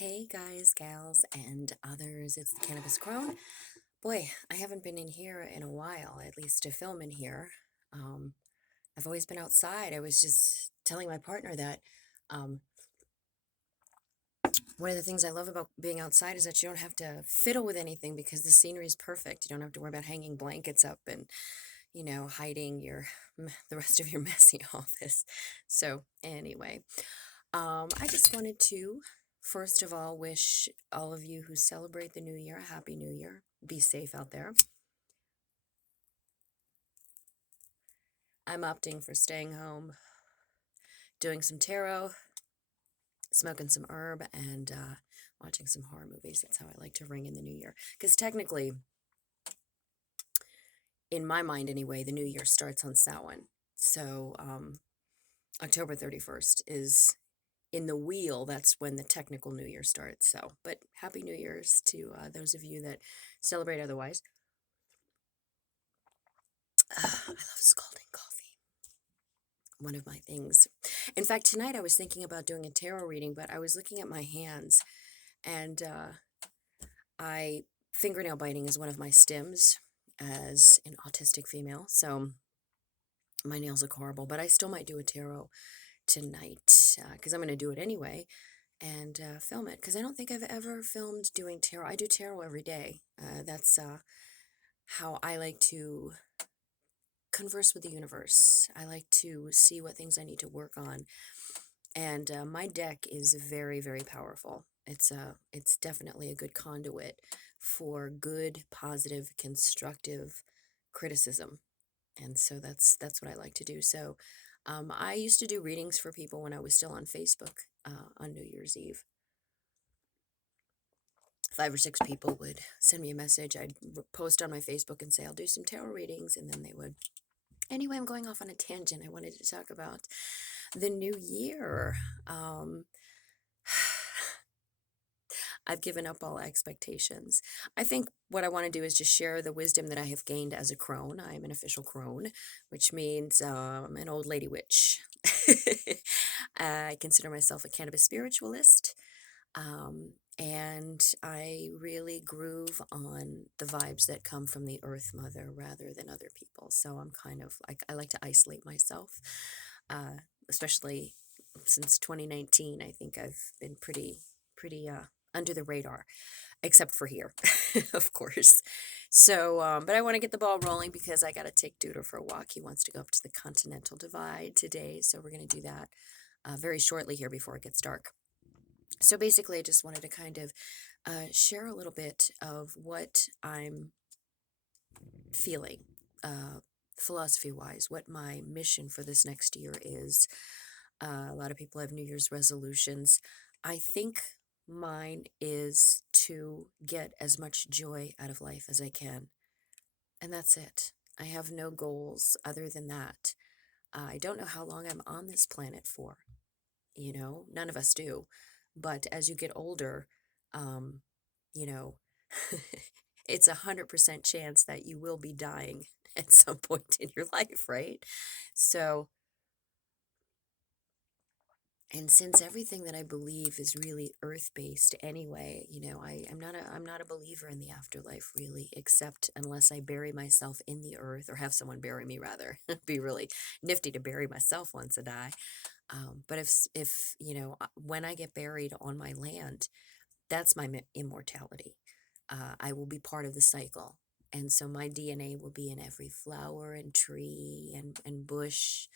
Hey guys, gals, and others, it's the Cannabis Crone. Boy, I haven't been in here in a while, at least to film in here. Um, I've always been outside. I was just telling my partner that um, one of the things I love about being outside is that you don't have to fiddle with anything because the scenery is perfect. You don't have to worry about hanging blankets up and, hiding the rest of your messy office. So, anyway, I just wanted to, first of all, wish all of you who celebrate the new year a happy new year. Be safe out there. I'm opting for staying home, doing some tarot, smoking some herb, and watching some horror movies. That's how I like to ring in the new year. Because technically, in my mind anyway, the new year starts on Samhain. So October 31st is in the wheel. That's when the technical new year starts. So, but happy new year's to those of you that celebrate otherwise. I love scalding coffee. One of my things. In fact, tonight I was thinking about doing a tarot reading, but I was looking at my hands, and I fingernail biting is one of my stims as an autistic female. So my nails look horrible, but I still might do a tarot tonight because I'm going to do it anyway and film it because I don't think I've ever filmed doing tarot. I do tarot every day. That's how I like to converse with the universe. I like to see what things I need to work on. And my deck is very, very powerful. It's definitely a good conduit for good, positive, constructive criticism. And so that's what I like to do. So I used to do readings for people when I was still on Facebook on New Year's Eve. 5 or 6 people would send me a message. I'd post on my Facebook and say, I'll do some tarot readings. And then they would. Anyway, I'm going off on a tangent. I wanted to talk about the new year. I've given up all expectations. I think what I want to do is just share the wisdom that I have gained as a crone. I am an official crone, which means an old lady witch. I consider myself a cannabis spiritualist. And I really groove on the vibes that come from the Earth Mother rather than other people. So I'm kind of like, I like to isolate myself, especially since 2019. I think I've been pretty under the radar, except for here, of course. So, but I want to get the ball rolling because I got to take Duder for a walk. He wants to go up to the Continental Divide today. So we're going to do that very shortly here before it gets dark. So basically, I just wanted to kind of share a little bit of what I'm feeling, philosophy-wise, what my mission for this next year is. A lot of people have New Year's resolutions. I think mine is to get as much joy out of life as I can. And that's it. I have no goals other than that. I don't know how long I'm on this planet for. None of us do. But as you get older, um, you know, it's 100% chance that you will be dying at some point in your life, right? So, and since everything that I believe is really earth-based anyway, I'm not a believer in the afterlife really, except unless I bury myself in the earth or have someone bury me rather. It'd be really nifty to bury myself once I die. But if when I get buried on my land, that's my immortality. I will be part of the cycle. And so my DNA will be in every flower and tree and bush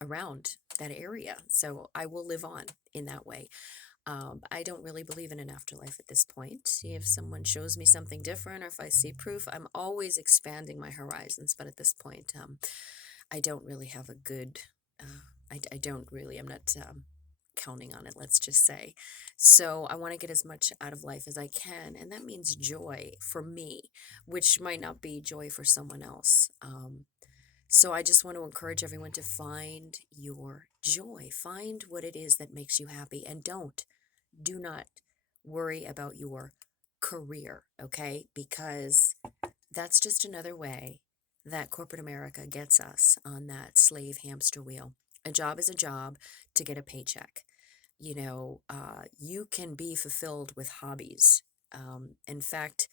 around that area. So I will live on in that way. I don't really believe in an afterlife at this point. If someone shows me something different or if I see proof, I'm always expanding my horizons. But at this point, I don't really have a good, I don't really, I'm not counting on it, let's just say. So I want to get as much out of life as I can. And that means joy for me, which might not be joy for someone else. So I just want to encourage everyone to find your joy, find what it is that makes you happy, and do not worry about your career, okay? Because that's just another way that corporate America gets us on that slave hamster wheel. A job is a job to get a paycheck. you can be fulfilled with hobbies. In fact,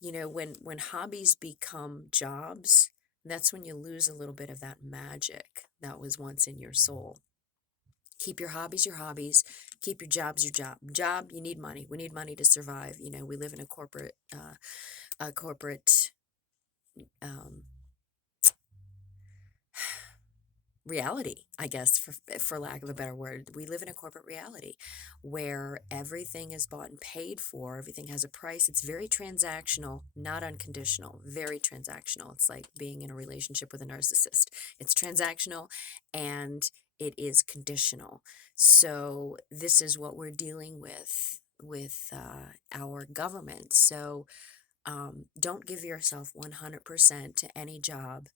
when hobbies become jobs, that's when you lose a little bit of that magic that was once in your soul. Keep your hobbies your hobbies. Keep your jobs your job. Job, you need money. We need money to survive. We live in a corporate um, reality, I guess, for lack of a better word. We live in a corporate reality where everything is bought and paid for. Everything has a price. It's very transactional, not unconditional. Very transactional. It's like being in a relationship with a narcissist. It's transactional and it is conditional. So this is what we're dealing with our government. So don't give yourself 100% to any job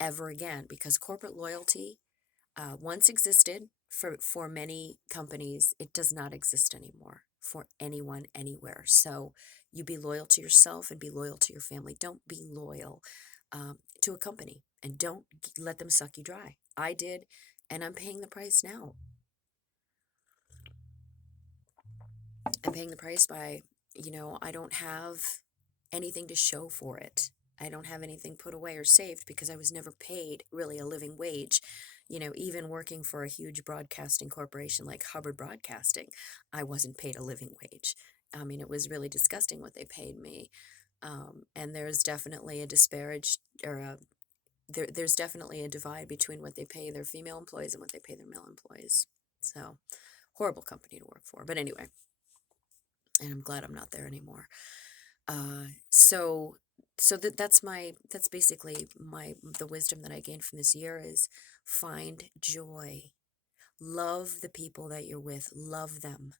ever again, because corporate loyalty once existed for many companies. It does not exist anymore for anyone anywhere. So you be loyal to yourself and be loyal to your family. Don't be loyal to a company, and don't let them suck you dry. I did, and I'm paying the price now. I'm paying the price by, I don't have anything to show for it. I don't have anything put away or saved because I was never paid really a living wage. Even working for a huge broadcasting corporation like Hubbard Broadcasting, I wasn't paid a living wage. I mean, it was really disgusting what they paid me. And there's definitely a disparage, or there's definitely a divide between what they pay their female employees and what they pay their male employees. So, horrible company to work for. But anyway, and I'm glad I'm not there anymore. So that's basically the wisdom that I gained from this year is find joy, love the people that you're with, love them,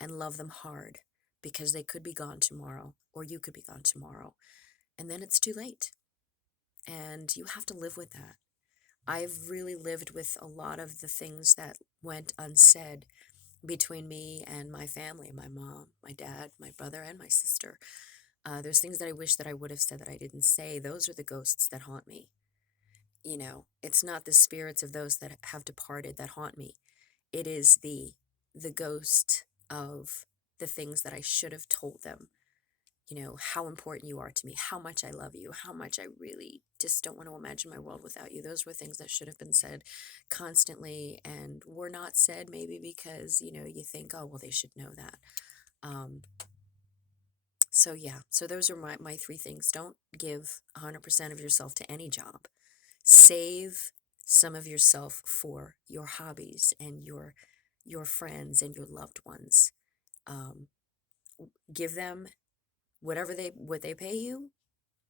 and love them hard, because they could be gone tomorrow, or you could be gone tomorrow, and then it's too late, and you have to live with that. I've really lived with a lot of the things that went unsaid between me and my family, my mom, my dad, my brother, and my sister. There's things that I wish that I would have said that I didn't say. Those are the ghosts that haunt me. It's not the spirits of those that have departed that haunt me. It is the ghost of the things that I should have told them. How important you are to me, how much I love you, how much I really just don't want to imagine my world without you. Those were things that should have been said constantly and were not said, maybe because, you think, oh, well, they should know that. So yeah, so those are my three things. Don't give 100% of yourself to any job. Save some of yourself for your hobbies and your friends and your loved ones. Um, give them what they pay you.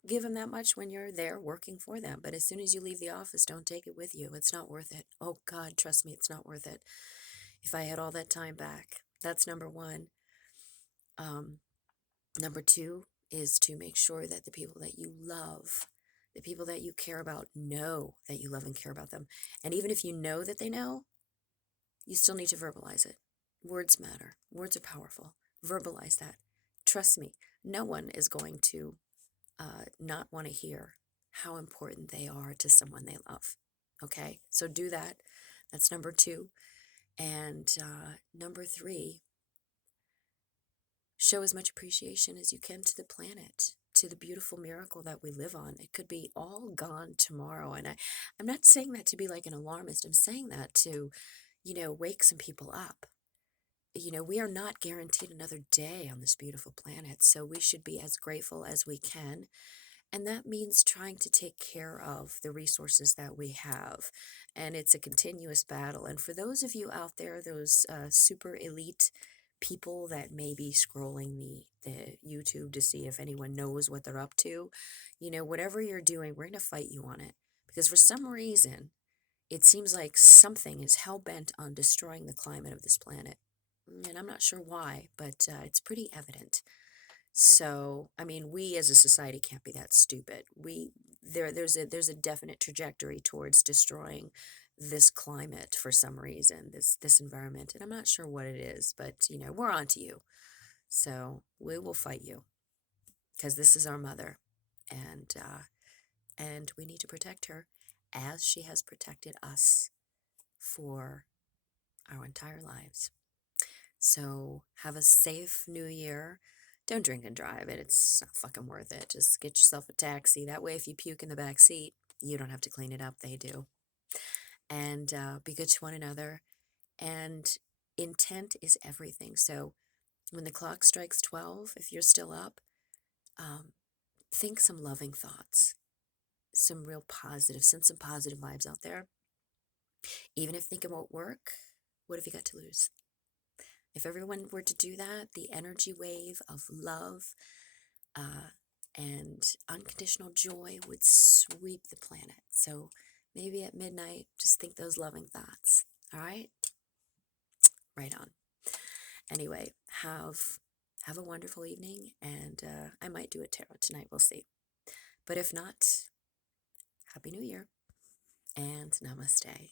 Give them that much when you're there working for them. But as soon as you leave the office, don't take it with you. It's not worth it. Oh God, trust me, it's not worth it. If I had all that time back, that's number one. Number two is to make sure that the people that you love, the people that you care about, know that you love and care about them. And even if you know that they know, you still need to verbalize it. Words matter. Words are powerful. Verbalize that. Trust me, no one is going to not want to hear how important they are to someone they love. Okay? So do that. That's number two. And number three, show as much appreciation as you can to the planet, to the beautiful miracle that we live on. It could be all gone tomorrow. And I'm not saying that to be like an alarmist. I'm saying that to, wake some people up. We are not guaranteed another day on this beautiful planet. So we should be as grateful as we can. And that means trying to take care of the resources that we have. And it's a continuous battle. And for those of you out there, those super elite people that may be scrolling the YouTube to see if anyone knows what they're up to, whatever you're doing, we're going to fight you on it. Because for some reason, it seems like something is hell-bent on destroying the climate of this planet. And I'm not sure why, but it's pretty evident. So, I mean, we as a society can't be that stupid. There's a definite trajectory towards destroying this climate for some reason, this environment, and I'm not sure what it is, but we're on to you. So we will fight you because this is our mother, and we need to protect her as she has protected us for our entire lives. So have a safe new year. Don't drink and drive it. It's not fucking worth it. Just get yourself a taxi. That way, if you puke in the back seat, you don't have to clean it up. They do. And be good to one another. And intent is everything. So when the clock strikes 12, if you're still up, um, think some loving thoughts, some real positive, send some positive vibes out there. Even if thinking won't work, what have you got to lose? If everyone were to do that, the energy wave of love uh, and unconditional joy would sweep the planet. So maybe at midnight, just think those loving thoughts. All right? Right on. Anyway, have a wonderful evening, and I might do a tarot tonight. We'll see. But if not, Happy New Year and Namaste.